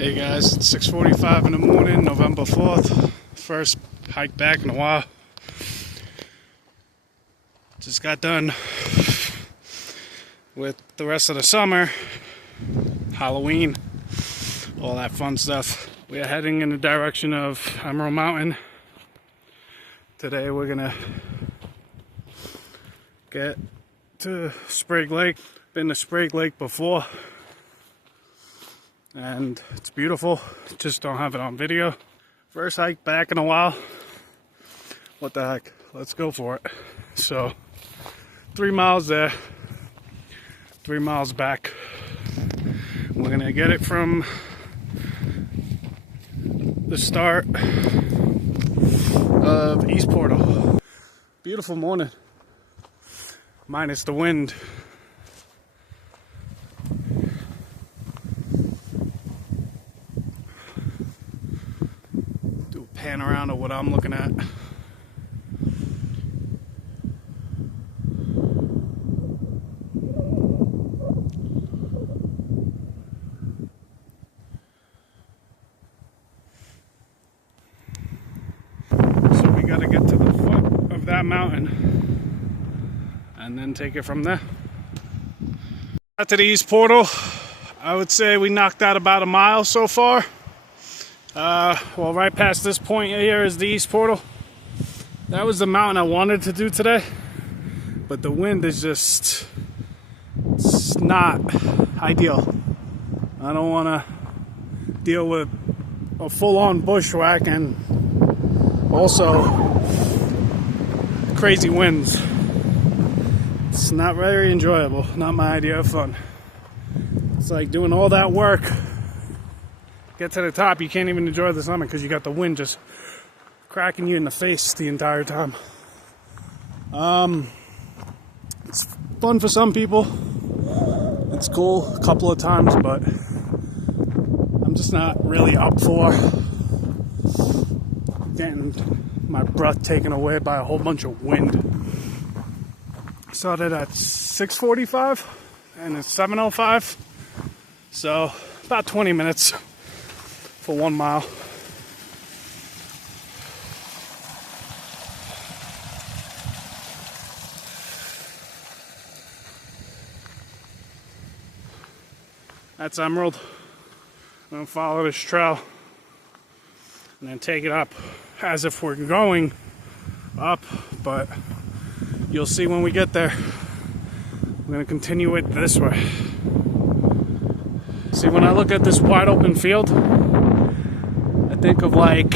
Hey guys, it's 6:45 in the morning, November 4th. First hike back in a while. Just got done with the rest of the summer, Halloween, all that fun stuff. We are heading in the direction of Emerald Mountain. Today we're gonna get to Sprague Lake. Been to Sprague Lake before, and it's beautiful. Just don't have it on video. First hike back in a while. What the heck? Let's go for it. So 3 miles there, 3 miles back. We're gonna get it from the start of East Portal. Beautiful morning, minus the wind. Do a pan around of what I'm looking at. Got to get to the foot of that mountain and then take it from there. Got to the East Portal. I would say we knocked out about a mile so far. Well, right past this point here is the East Portal. That was the mountain I wanted to do today, but the wind is just, it's not ideal. I don't want to deal with a full-on bushwhack and also crazy winds. It's not very enjoyable, not my idea of fun. It's like doing all that work, get to the top, you can't even enjoy the summit because you got the wind just cracking you in the face the entire time. It's fun for some people, it's cool a couple of times, but I'm just not really up for getting my breath taken away by a whole bunch of wind. Started at 6:45 and it's 7:05, so about 20 minutes for 1 mile. That's Emerald. I'm gonna follow this trail and then take it up as if we're going up, but you'll see when we get there. I'm going to continue it this way. See, when I look at this wide open field, I think of like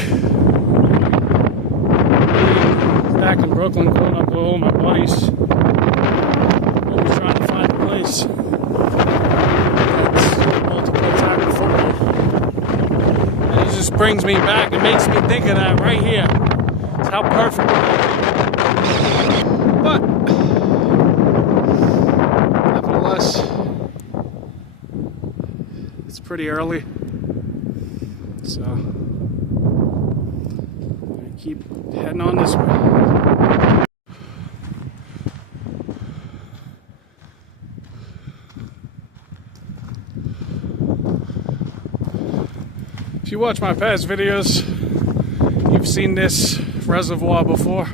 back in Brooklyn growing up with all my buddies, always trying to find a place that's multiple tackle football. It just brings me back. It makes me think of that right here. It's how perfect it is. But nevertheless, it's pretty early, so I'm gonna keep heading on this way. If you watch my past videos, you've seen this reservoir before.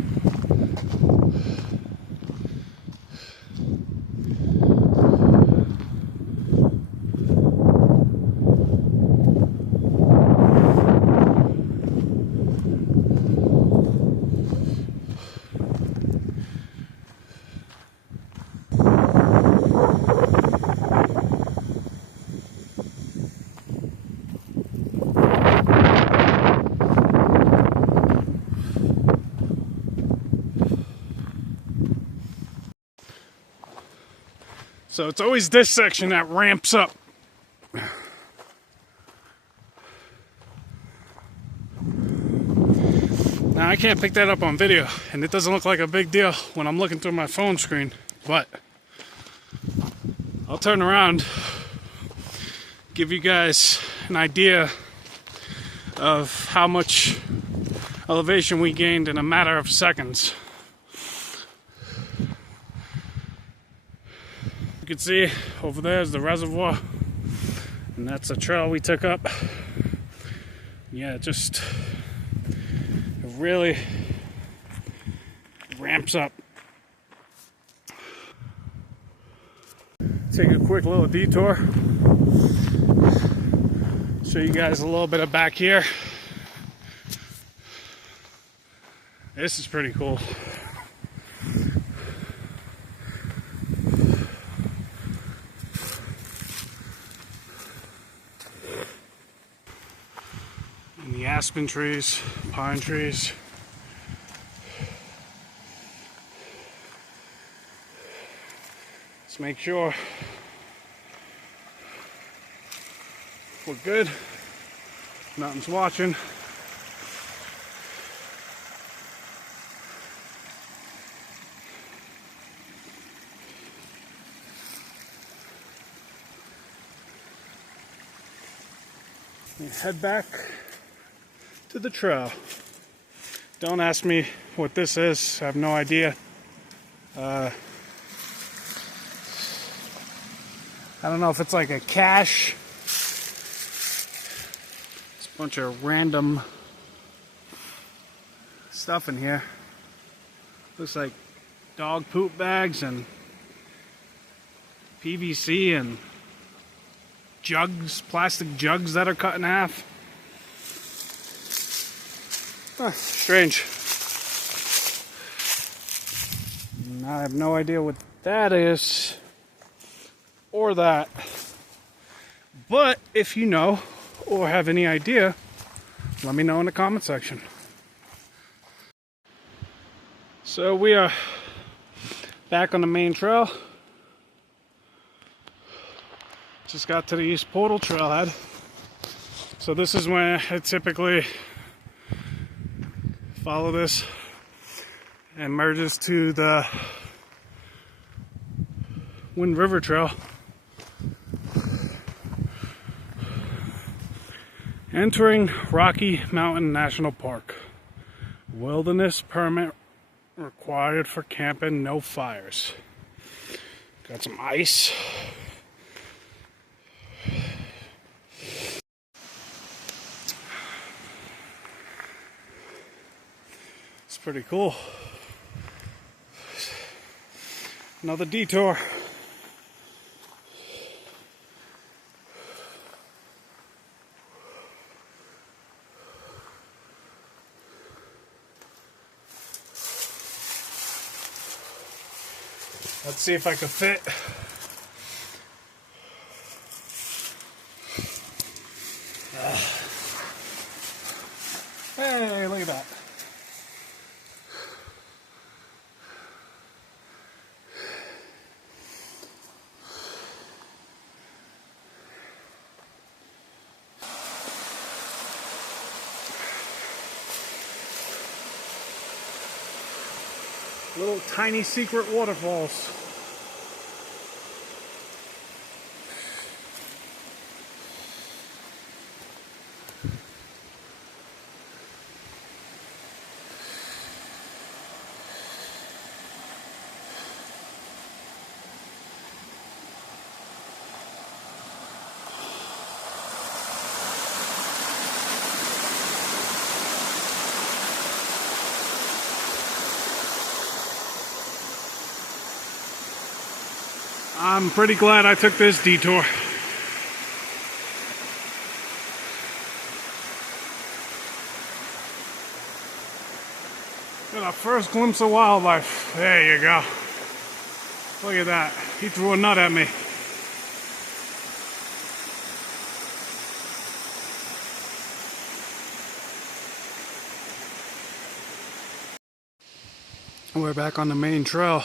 So it's always this section that ramps up. Now I can't pick that up on video, and it doesn't look like a big deal when I'm looking through my phone screen, but I'll turn around, give you guys an idea of how much elevation we gained in a matter of seconds. You can see over there is the reservoir, And that's a trail we took up. Yeah, it really ramps up. Take a quick little detour. Show you guys a little bit of back here. This is pretty cool. And the aspen trees, pine trees. Let's make sure we're good. Nothing's watching. And head back to the trail. Don't ask me what this is. I have no idea. I don't know if it's like a cache. It's a bunch of random stuff in here. Looks like dog poop bags and PVC and jugs, plastic jugs that are cut in half. Strange. And I have no idea what that is or that. But if you know or have any idea, let me know in the comment section. So we are back on the main trail. Just got to the East Portal Trailhead. So this is when I typically follow this and merges to the Wind River Trail. Entering Rocky Mountain National Park. Wilderness permit required for camping, no fires. Got some ice. It's pretty cool. Another detour. Let's see if I can fit. Hey, look at that. Little tiny secret waterfalls. I'm pretty glad I took this detour. Got our first glimpse of wildlife. There you go. Look at that. He threw a nut at me. We're back on the main trail.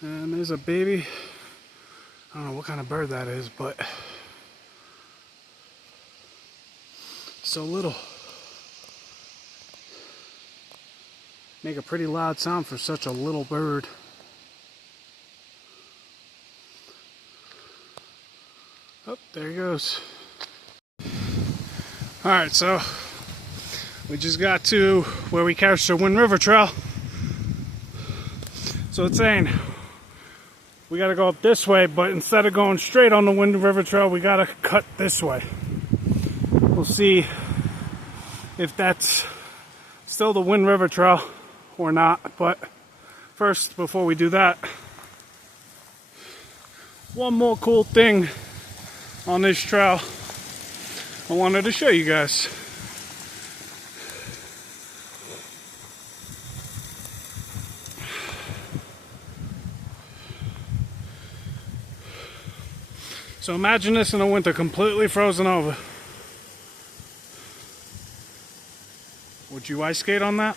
And there's a baby. I don't know what kind of bird that is, but so little. Make a pretty loud sound for such a little bird. Oh, there he goes. Alright, so we just got to where we couched the Wind River Trail. So it's saying we gotta go up this way, but instead of going straight on the Wind River Trail, we gotta cut this way. We'll see if that's still the Wind River Trail or not, but first, before we do that, one more cool thing on this trail I wanted to show you guys. So imagine this in the winter, completely frozen over. Would you ice skate on that?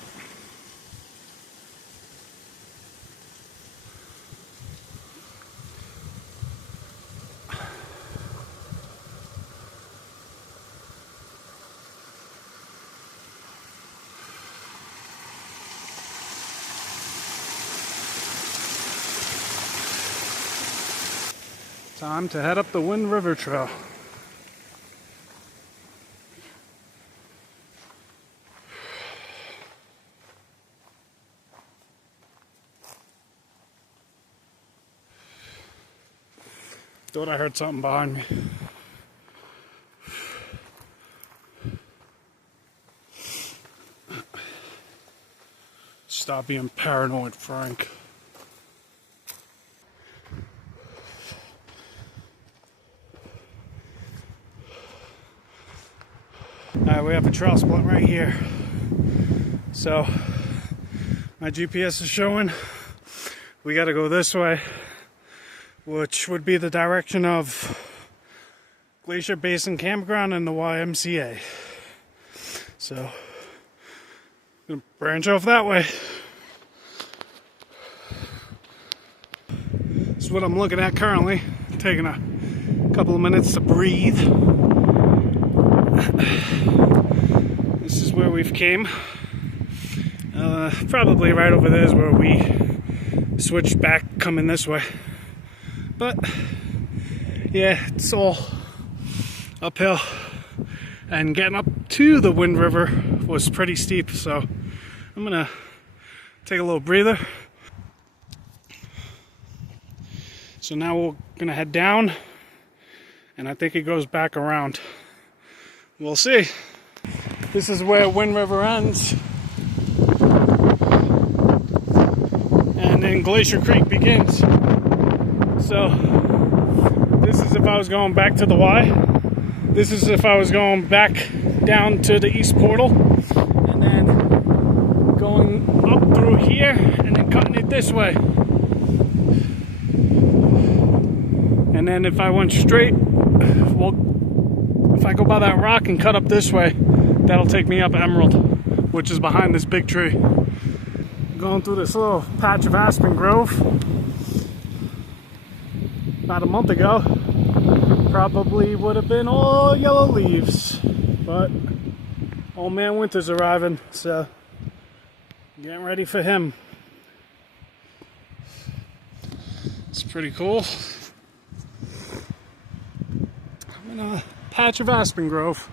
Time to head up the Wind River Trail. Thought I heard something behind me. Stop being paranoid, Frank. Alright, we have a trail split right here. So, my GPS is showing we gotta go this way, which would be the direction of Glacier Basin Campground and the YMCA. So, I'm gonna branch off that way. This is what I'm looking at currently. Taking a couple of minutes to breathe. This is where we've came. Probably right over there is where we switched back coming this way. But yeah, it's all uphill, and getting up to the Wind River was pretty steep, so I'm gonna take a little breather. So now we're gonna head down, and I think it goes back around. We'll see. This is where Wind River ends, and then Glacier Creek begins. So this is if I was going back to the Y. This is if I was going back down to the east portal, and then going up through here and then cutting it this way. And then if I went straight, well, if I go by that rock and cut up this way, that'll take me up Emerald, which is behind this big tree. Going through this little patch of aspen grove. About a month ago, probably would have been all yellow leaves, but old man winter's arriving, so getting ready for him. It's pretty cool. I'm in a patch of aspen grove.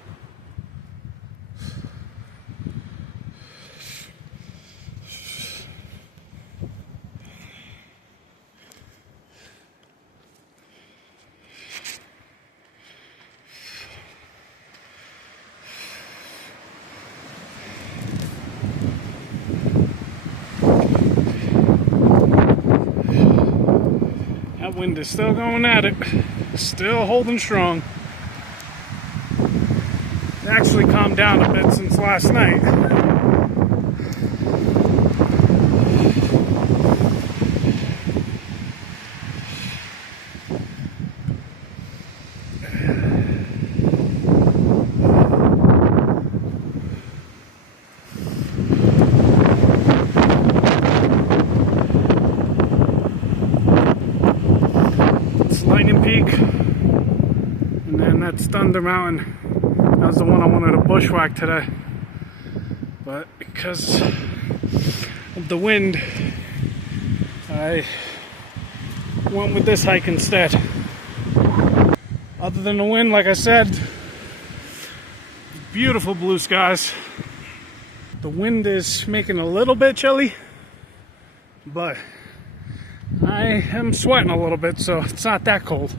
That wind is still going at it, still holding strong. It actually calmed down a bit since last night. Peak, and then that's Thunder Mountain. That was the one I wanted to bushwhack today, but because of the wind, I went with this hike instead. Other than the wind, like I said, beautiful blue skies. The wind is making a little bit chilly, but I am sweating a little bit, so it's not that cold.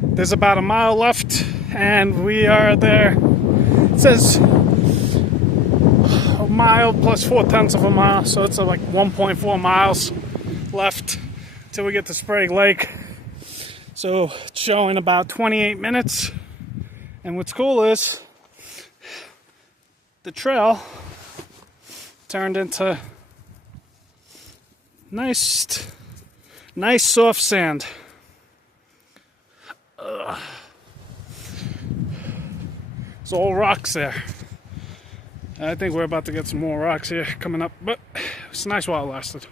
There's about a mile left, and we are there. It says a mile plus 4/10 of a mile, so it's like 1.4 miles left till we get to Sprague Lake. So it's showing about 28 minutes. And what's cool is the trail turned into nice soft sand. There's all rocks there. I think we're about to get some more rocks here coming up, but it's nice while it lasted.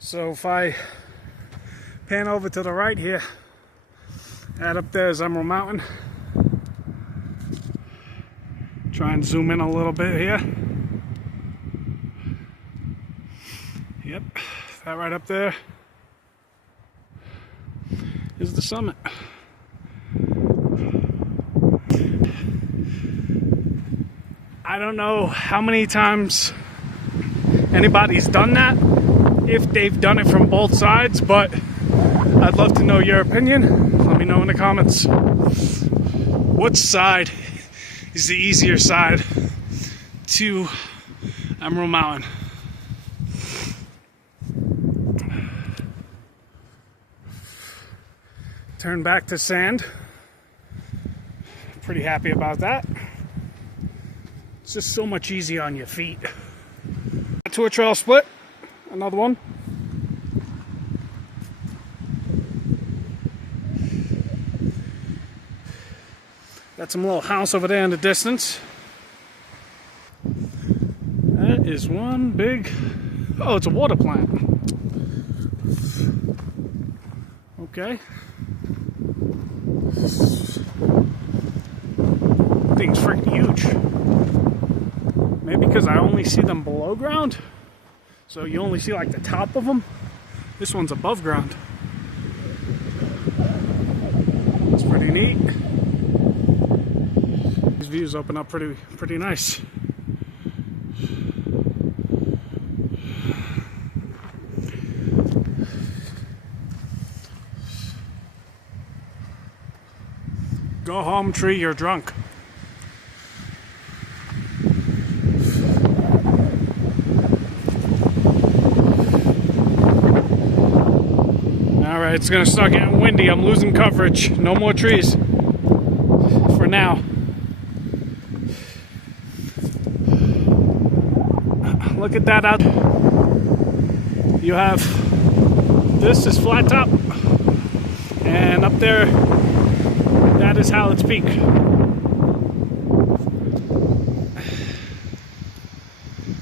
So if I pan over to the right here, that up there is R.M.N.P Mountain. Try and zoom in a little bit here. Yep, that right up there is the summit. I don't know how many times anybody's done that, if they've done it from both sides, but I'd love to know your opinion. Let me know in the comments. Which side is the easier side to R.M.N.P Mountain? Turn back to sand. Pretty happy about that. It's just so much easier on your feet. To a trail split. Another one. Got some little house over there in the distance. That is one big... Oh, it's a water plant. Okay. Thing's freaking huge. Maybe because I only see them below ground, so you only see like the top of them. This one's above ground. It's pretty neat. These views open up pretty nice. Go home, tree, you're drunk. Alright, it's gonna start getting windy. I'm losing coverage. No more trees. For now. Look at that out. You have... This is flat top. And up there... That is Hallett's Peak.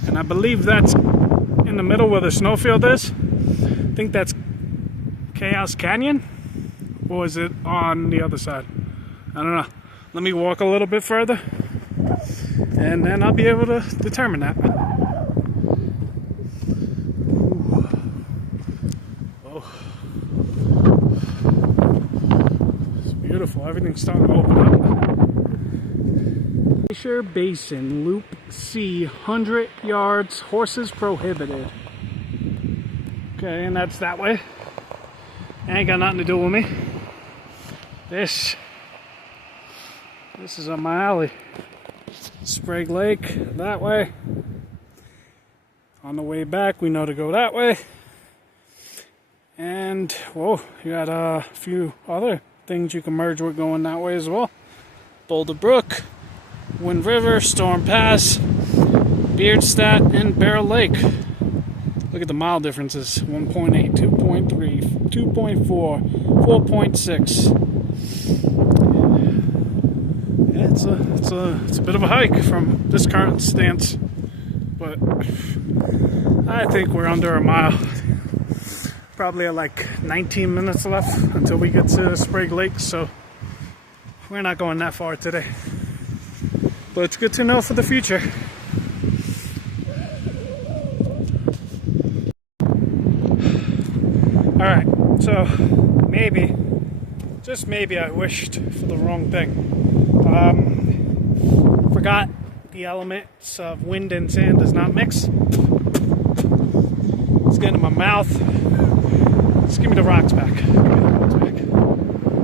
And I believe that's in the middle where the snowfield is. I think that's Chaos Canyon. Or is it on the other side? I don't know. Let me walk a little bit further. And then I'll be able to determine that. Oh. Beautiful, everything's starting to open up. Glacier Basin, Loop C, 100 yards, horses prohibited. Okay, and that's that way. Ain't got nothing to do with me. This is on my alley. Sprague Lake, that way. On the way back, we know to go that way. And, whoa, you got a few other things you can merge with going that way as well. Boulder Brook, Wind River, Storm Pass, Beardstadt, and Barrel Lake. Look at the mile differences. 1.8, 2.3, 2.4, 4.6. Yeah, it's a bit of a hike from this current stance, but I think we're under a mile. Probably like 19 minutes left until we get to Sprague Lake, so we're not going that far today. But it's good to know for the future. Alright, so maybe, just maybe I wished for the wrong thing. Forgot the elements of wind and sand does not mix. It's getting in my mouth. Just give me the rocks back.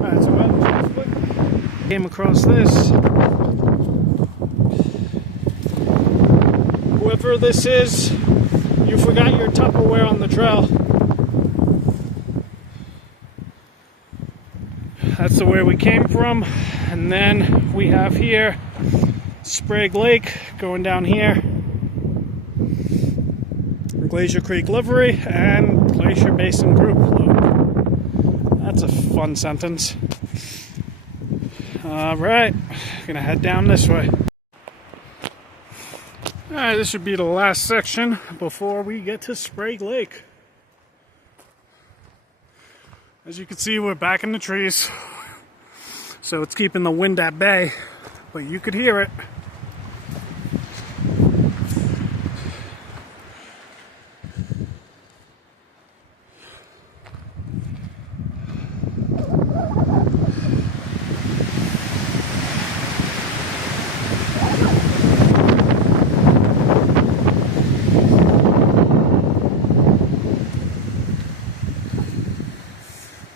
Alright, so I came across this. Whoever this is, you forgot your Tupperware on the trail. That's the way we came from. And then we have here Sprague Lake going down here. Glacier Creek Livery and Glacier Basin Group Loop. That's a fun sentence. Alright, gonna head down this way. Alright, this should be the last section before we get to Sprague Lake. As you can see, we're back in the trees. So it's keeping the wind at bay, but you could hear it.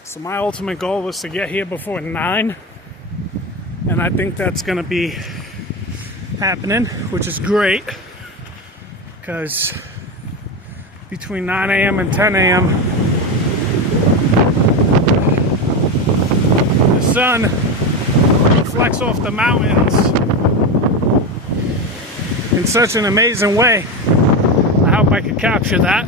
So my ultimate goal was to get here before 9, and I think that's going to be happening, which is great, because between 9 a.m. and 10 a.m. the sun reflects off the mountains in such an amazing way. I hope I can capture that.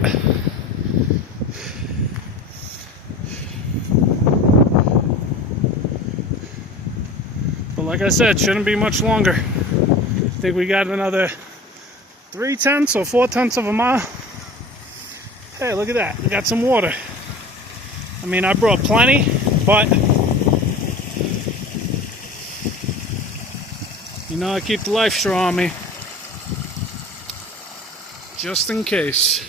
Like I said, shouldn't be much longer. I think we got another 3/10 or 4/10 of a mile. Hey, look at that. We got some water. I mean, I brought plenty, but you know, I keep the life straw on me. Just in case.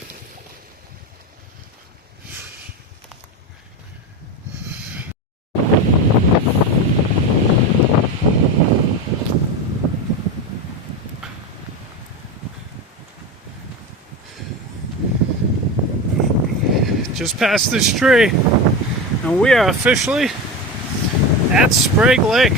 Just past this tree, and we are officially at Sprague Lake.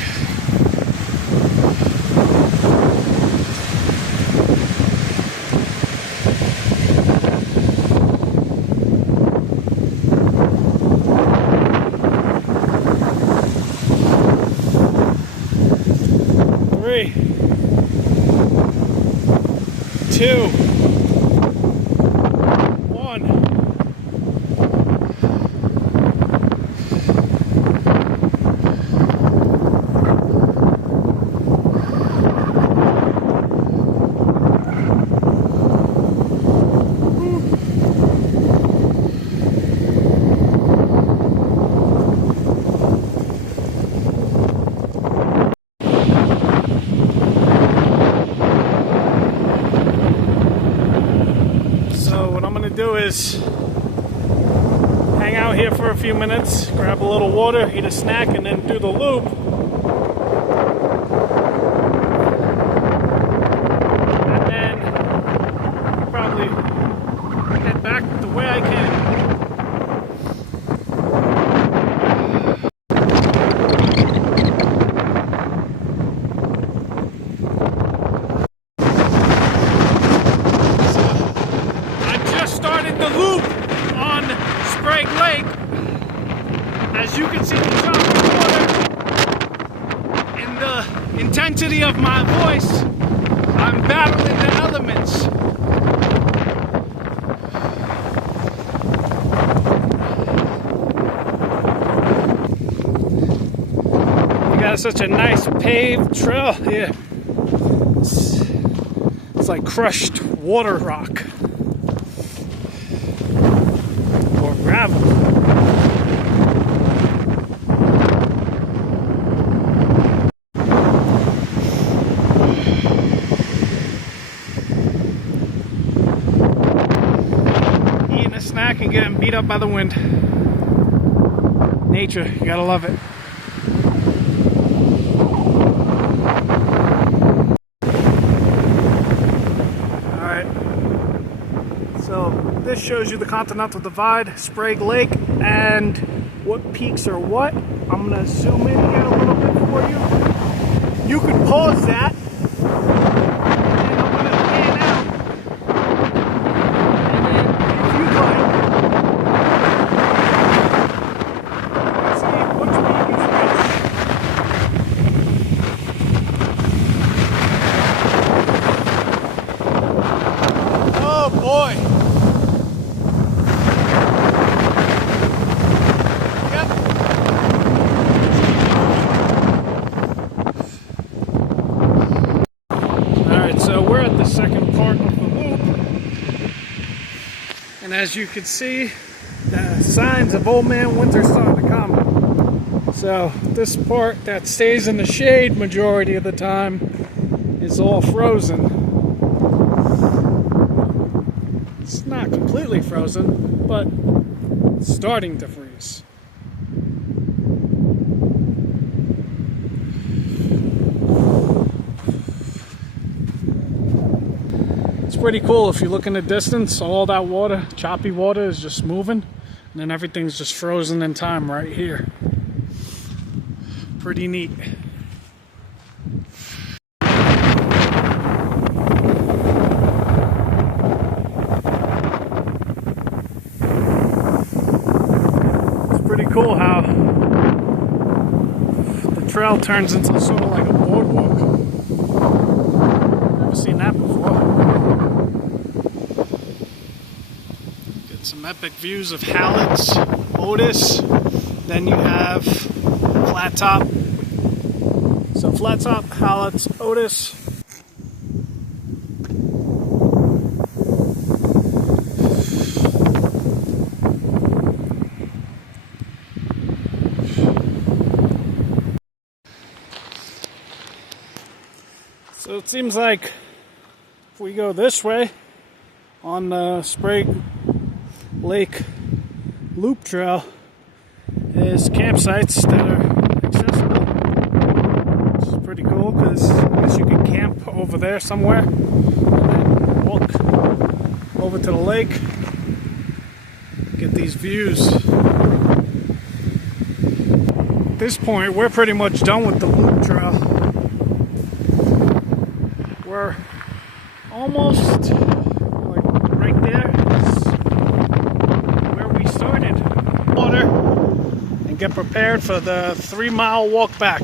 Three, 2, 1. Do is hang out here for a few minutes, grab a little water, eat a snack, and then do the loop. And then probably head back the way I came. The loop on Sprague Lake. As you can see, the drop of water in the intensity of my voice, I'm battling the elements. We got such a nice paved trail here. It's like crushed water rock. traveled. Eating a snack and getting beat up by the wind. Nature, you gotta love it. So this shows you the Continental Divide, Sprague Lake, and what peaks are what. I'm going to zoom in here a little bit for you. You can pause that. And I'm going to pan out. And then if you like, let's see which peak is which. Oh boy. So we're at the second part of the loop, and as you can see, the signs of old man winter starting to come. So this part that stays in the shade majority of the time is all frozen. It's not completely frozen, but it's starting to freeze. It's pretty cool if you look in the distance, all that water, choppy water, is just moving, and then everything's just frozen in time right here. Pretty neat. It's pretty cool how the trail turns into sort of like a boardwalk. Never seen that before. Some epic views of Hallett's, Otis, then you have Flat Top. So Flat Top, Hallett's, Otis. So it seems like if we go this way on the Sprague Lake Loop Trail is campsites that are accessible, which is pretty cool because I guess you can camp over there somewhere and then walk over to the lake, get these views. At this point, we're pretty much done with the loop trail. We're almost like right there. Water and get prepared for the 3-mile walk back.